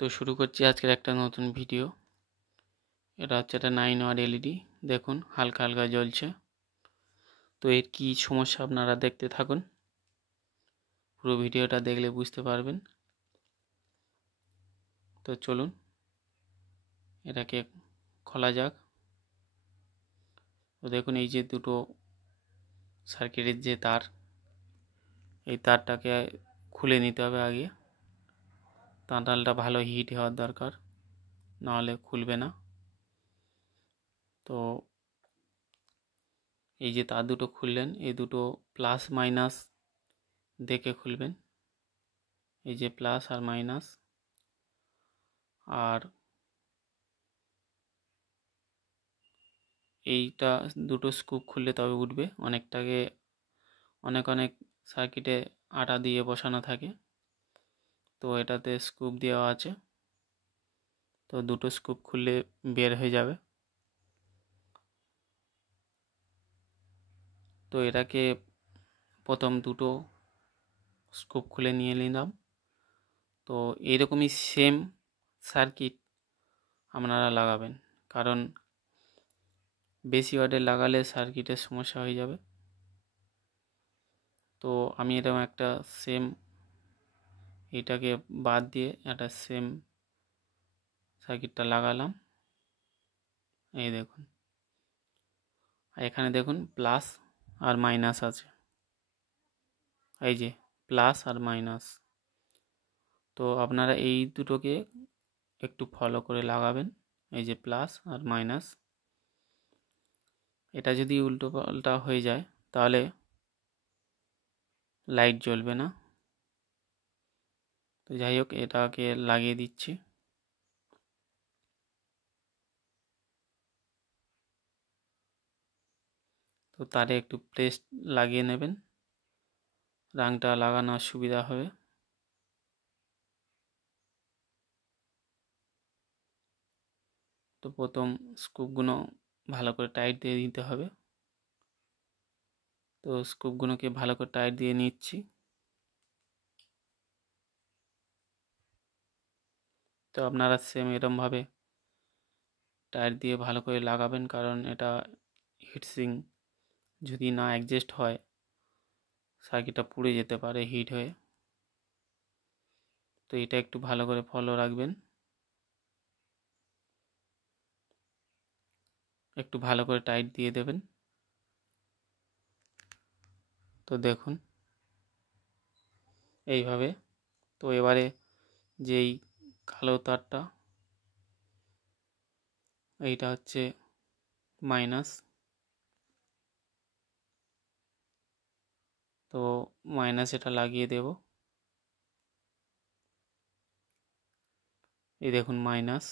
তো শুরু করছি আজকের একটা নতুন ভিডিও। এটা হচ্ছে একটা 9 ওয়াট এলইডি। দেখুন হালকা হালকা জ্বলছে। তো এর কি সমস্যা আপনারা দেখতে থাকুন, পুরো ভিডিওটা দেখলে বুঝতে পারবেন। তো চলুন এটাকে খোলা যাক। তো দেখুন এই যে দুটো সার্কিটের যে তার, এই তারটাকে খুলে নিতে হবে আগে। তারটা ভালো হিট হওয়ার দরকার, নাহলে খুলবে না। তো এই যে তার দুটো খুললেন, এই দুটো প্লাস মাইনাস দেখে খুলবেন। এই যে প্লাস আর মাইনাস, আর এইটা দুটো স্ক্রু খুললে তবে উঠবে। অনেক সার্কিটে আটা দিয়ে বসানো থাকে, তো এটাতে স্ক্রু দেওয়া আছে। তো দুটো স্ক্রু খুললে বের হয়ে যাবে। তো এটাকে প্রথম দুটো স্ক্রু খুলে নিয়ে নিলাম। তো এইরকমই সেম সার্কিট আপনারা লাগাবেন, কারণ বেশি ওয়াটের লাগালে সার্কিটের সমস্যা হয়ে যাবে। তো আমি এরকম একটা সেম, এটাকে বাদ দিয়ে একটা সেম সার্কিটটা লাগালাম। এই দেখুন, এখানে দেখুন প্লাস আর মাইনাস আছে, এই যে প্লাস আর মাইনাস। তো আপনারা এই দুটোকে একটু ফলো করে লাগাবেন। এই যে প্লাস আর মাইনাস, এটা যদি উল্টো পাল্টা হয়ে যায় তাহলে লাইট জ্বলবে না। তো যাই হোক, এটাকে লাগিয়ে দিচ্ছি। তো তারে একটু প্রেস লাগিয়ে নেবেন, রাংটা লাগানোর সুবিধা হবে। তো প্রথম স্ক্রুগুলো ভালো করে টাইট দিয়ে দিতে হবে। তো স্ক্রুগুলোকে ভালো করে টাইট দিয়ে নিচ্ছি। তো আপনারা সেম এরমভাবে টাইট দিয়ে ভালো করে লাগাবেন, কারণ এটা হিটসিং যদি না অ্যাডজাস্ট হয় সার্কিটটা পুড়ে যেতে পারে হিট হয়ে। তো এটা একটু ভালো করে ফলো রাখবেন, একটু ভালো করে টাইট দিয়ে দেবেন। তো দেখুন এইভাবে। তো এবারে যেই কালো তারটা, এইটা হচ্ছে মাইনাস। তো মাইনাস এটা লাগিয়ে দেব। এই দেখুন মাইনাস,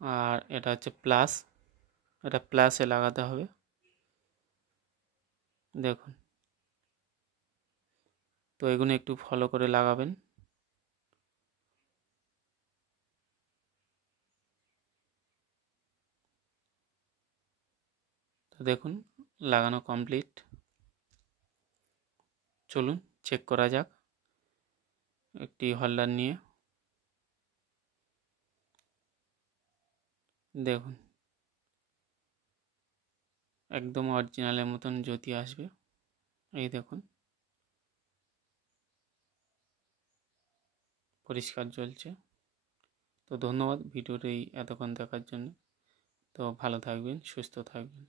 আর এটা হচ্ছে প্লাস, এটা প্লাসে লাগাতে হবে। দেখুন, তো এগুলো একটু ফলো করে লাগাবেন। তো দেখুন লাগানো কমপ্লিট। চলুন চেক করা যাক একটি হোল্ডার নিয়ে। দেখুন একদম অরিজিনালের মতন জ্যোতি আসবে। এই দেখুন পরিষ্কার জ্বলছে। তো ধন্যবাদ ভিডিওটি এতক্ষণ দেখার জন্য। তো ভালো থাকবেন, সুস্থ থাকবেন।